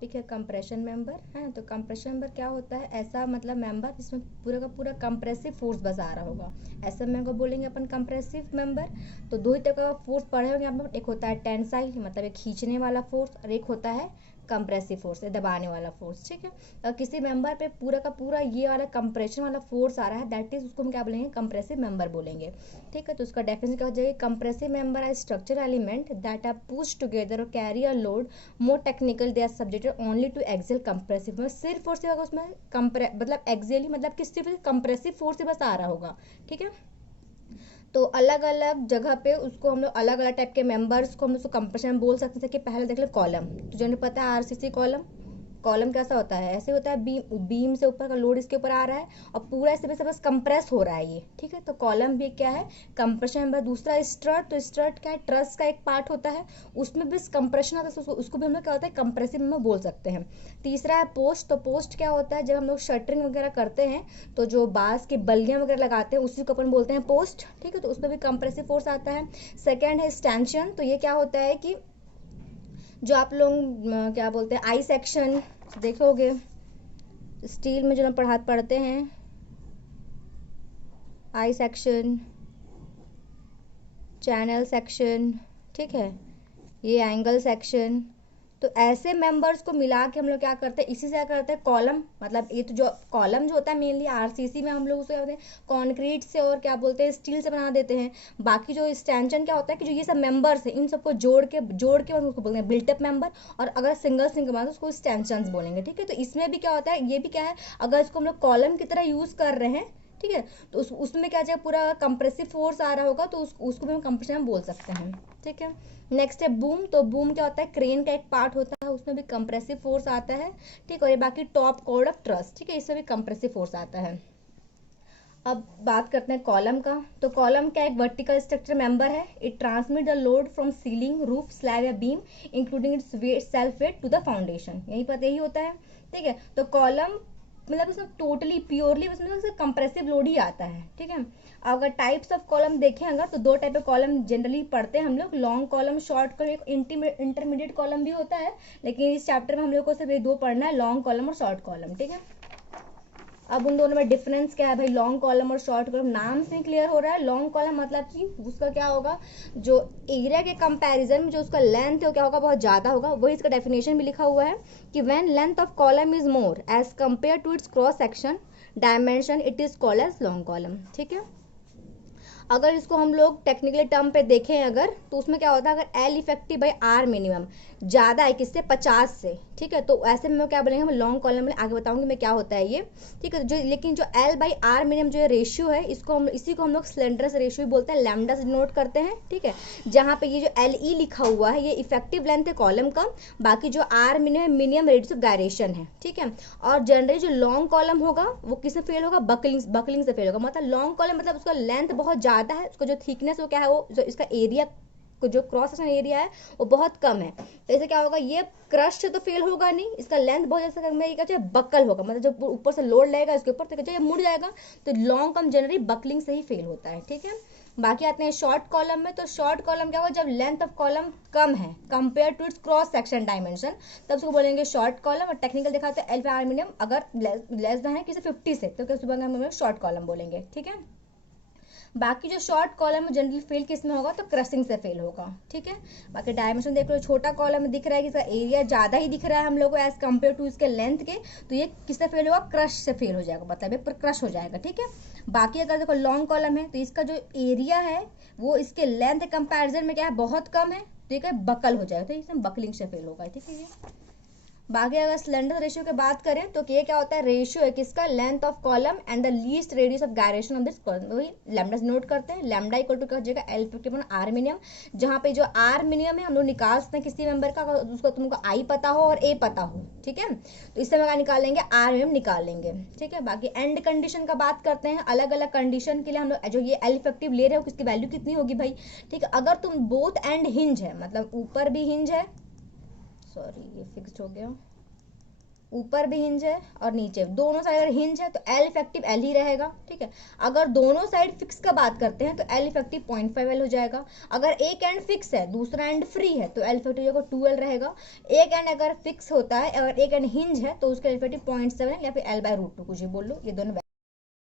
Topic है compression member है। तो कंप्रेशन मेंबर क्या होता है, ऐसा मतलब मेंबर जिसमें पूरा का पूरा कंप्रेसिव फोर्स बस आ रहा होगा, ऐसा मेंबर को बोलेंगे अपन कंप्रेसिव मेंबर। तो दो ही तरह का फोर्स पढ़े होंगे आप लोग, एक होता है टेंसाइल मतलब एक खींचने वाला फोर्स, और एक होता है कंप्रेसिव फोर्स दबाने वाला फोर्स। ठीक है, और किसी मेंबर पे पूरा का पूरा ये वाला कंप्रेशन वाला फोर्स आ रहा है, दैट इज उसको हम क्या बोलेंगे, कंप्रेसिव मेंबर बोलेंगे। ठीक है, तो उसका डेफिनेशन क्या हो जाएगी, compressive member are structure element that are push together और carry a load more technical, they are subjected only to axial compressive. मतलब सिर्फ और सिर्फ उसमें मतलब एक्सेल मतलब कि सिर्फ कंप्रेसिव फोर्स ही बस आ रहा होगा। ठीक है, तो अलग अलग जगह पे उसको हम लोग अलग अलग टाइप के मेंबर्स को हम लोग कंप्रेशन बोल सकते थे। कि पहले देख लो कॉलम, तो जो पता है आरसीसी कॉलम, कॉलम कैसा होता है, ऐसे होता है बीम से ऊपर का लोड इसके ऊपर आ रहा है और पूरा इसे बस कंप्रेस हो रहा है ये। ठीक है, तो कॉलम भी क्या है, कंप्रेशन मेंबर। दूसरा स्ट्रट, तो स्ट्रट क्या है, ट्रस का एक पार्ट होता है, उसमें भी कंप्रेशन आता है, उसको भी हम लोग क्या होता है, कंप्रेसिव मेंबर बोल सकते हैं। तीसरा है पोस्ट, तो पोस्ट क्या होता है, जब हम लोग शटरिंग वगैरह करते हैं तो जो बांस की बल्लियां वगैरह लगाते हैं उसी को अपन बोलते हैं पोस्ट। ठीक है, तो उसमें भी कंप्रेसिव फोर्स आता है। सेकेंड है स्टैंशन, तो ये क्या होता है कि जो आप लोग क्या बोलते हैं आई सेक्शन देखोगे, स्टील में जो हम पढ़ते हैं, आई सेक्शन, चैनल सेक्शन, ठीक है, ये एंगल सेक्शन, तो ऐसे मेंबर्स को मिला के हम लोग क्या करते हैं, इसी से क्या करते हैं कॉलम। मतलब ये तो जो कॉलम जो होता है मेनली आरसीसी में हम लोग उसे कंक्रीट से और क्या बोलते हैं स्टील से बना देते हैं। बाकी जो स्टैंशन क्या होता है कि जो ये सब मेंबर्स है इन सबको जोड़ के उसको बोलते हैं बिल्टअप मेंबर, और अगर सिंगल बना तो उसको स्टैंशंस बोलेंगे। ठीक है, तो इसमें भी क्या होता है, ये भी क्या है, अगर इसको हम लोग कॉलम की तरह यूज कर रहे हैं, ठीक है, तो उसमें क्या जाएगा, पूरा कंप्रेसिव फोर्स आ रहा होगा, तो उसको भी हम कंप्रेशन बोल सकते हैं। ठीक है, नेक्स्ट है बूम, तो बूम क्या होता है, क्रेन का एक पार्ट होता है, उसमें भी कंप्रेसिव फोर्स आता है। ठीक, और ये बाकी टॉप कॉर्ड ऑफ ट्रस, ठीक है, इसमें भी कंप्रेसिव फोर्स आता है। अब बात करते हैं कॉलम का, तो कॉलम क्या एक वर्टिकल स्ट्रक्चर मेंबर है। It transmit the load from ceiling, roof, slab या beam including its self weight to the foundation, यही होता है। ठीक है, तो कॉलम मतलब उसमें टोटली प्योरली उसमें कंप्रेसिव लोड ही आता है। ठीक है, अगर टाइप्स ऑफ कॉलम देखें अगर, तो दो टाइप के कॉलम जनरली पढ़ते हैं हम लोग, लॉन्ग कॉलम, शॉर्ट कॉलम, एक इंटरमीडिएट कॉलम भी होता है, लेकिन इस चैप्टर में हम लोग को सिर्फ ये दो पढ़ना है, लॉन्ग कॉलम और शॉर्ट कॉलम। ठीक है, अब उन दोनों में डिफरेंस क्या है भाई, लॉन्ग कॉलम और शॉर्ट कॉलम, नाम से क्लियर हो रहा है। लॉन्ग कॉलम मतलब कि उसका क्या होगा, जो एरिया के कंपैरिजन में जो उसका लेंथ है वो क्या होगा, बहुत ज़्यादा होगा। वही इसका डेफिनेशन भी लिखा हुआ है कि when length of column is more as compare to its cross section dimension, it is called as long column. ठीक है, अगर इसको हम लोग टेक्निकली टर्म पे देखें अगर, तो उसमें क्या होता है, अगर L effective by R minimum ज़्यादा है किससे, 50 से, ठीक है, तो ऐसे में क्या बोलेंगे हम लॉन्ग कॉलम में, आगे बताऊंगी मैं क्या होता है ये। ठीक है, जो लेकिन जो एल बाई आर मिनिमम जो रेशियो है, इसी को हम लोग स्लेंडरस रेशियो भी बोलते हैं, लैम्डा से डिनोट करते हैं। ठीक है, जहाँ पे ये जो एल ई लिखा हुआ है ये इफेक्टिव लेंथ है कॉलम का, बाकी जो R minimum radius of gyration है। ठीक है, और जनरली जो लॉन्ग कॉलम होगा वो किससे फेल होगा, बकलिंग से फेल होगा। मतलब लॉन्ग कॉलम मतलब उसका लेंथ बहुत ज़्यादा है, उसका जो थिकनेस वो क्या है, वो जो इसका एरिया जो क्रॉस सेक्शन एरिया है वो बहुत कम है, तो इसे क्या होगा, ये क्रश से तो फेल होगा नहीं, इसका लेंथ बहुत ज्यादा कम है, क्या बकल होगा, मतलब जब ऊपर से लोड लगेगा इसके ऊपर तो ये मुड़ जाएगा, तो लॉन्ग कम जनरली बकलिंग से ही फेल होता है। ठीक है, बाकी आते हैं शॉर्ट कॉलम में, तो शॉर्ट कॉलम क्या होगा, जब लेंथ ऑफ कॉलम कम है compare to its cross section dimension, तब उसको बोलेंगे शॉर्ट कॉलम। और टेक्निकल दिखाते हैं एल आर मिनिमम अगर लेस देन है किसी 50 से, तो क्या हम शॉर्ट कॉलम बोलेंगे। ठीक है, बाकी जो शॉर्ट कॉलम में जनरली फेल किस में होगा, तो क्रशिंग से फेल होगा। ठीक है, बाकी डायमेंशन देख लो, छोटा कॉलम में दिख रहा है कि इसका एरिया ज़्यादा ही दिख रहा है हम लोग को एज कम्पेयर टू इसके लेंथ के, तो ये किससे फेल होगा, क्रश से फेल हो जाएगा, मतलब ये क्रश हो जाएगा। ठीक है, बाकी अगर देखो लॉन्ग कॉलम है तो इसका जो एरिया है वो इसके लेंथ कंपेरिजन में क्या है, बहुत कम है, तो ये बकल हो जाएगा, तो इसमें बकलिंग से फेल होगा। ठीक है, बाकी अगर स्लेंडर रेशियो की बात करें तो ये क्या होता है, रेशियो है किसका, length of column and the least radius of gyration of this column, वही लैम्डा नोट करते हैं। लैम्डा इक्वल टू क्या हो जाएगा, एल इफेक्टिव आर मिनिमम, जहाँ पे जो आर मिनिमम है हम लोग निकाल सकते हैं किसी मेंबर का, अगर उसको तुमको आई पता हो और ए पता हो। ठीक है, तो इससे हम निकालेंगे, आर मिनिमम निकाल लेंगे। ठीक है, बाकी एंड कंडीशन का बात करते हैं, अलग अलग कंडीशन के लिए हम लोग जो ये एल इफेक्टिव ले रहे हो किसकी वैल्यू कितनी होगी भाई। ठीक है, अगर तुम बोथ एंड हिंज है, मतलब ऊपर भी हिंज है, सॉरी ये फिक्स्ड हो गया, ऊपर भी हिंज है और नीचे दोनों साइड अगर हिंज है तो एल इफेक्टिव एल ही रहेगा, ठीक है। अगर दोनों साइड फिक्स का बात करते हैं तो एल इफेक्टिव 0.5 एल हो जाएगा। अगर एक एंड फिक्स है दूसरा एंड फ्री है तो एल इफेक्टिव जगह 2 एल रहेगा। एक एंड अगर फिक्स होता है और एक एंड हिंज है तो उसका इफेक्टिव 0.7 या फिर एल बाय रूट 2 कुछ भी बोल लो, ये दोनों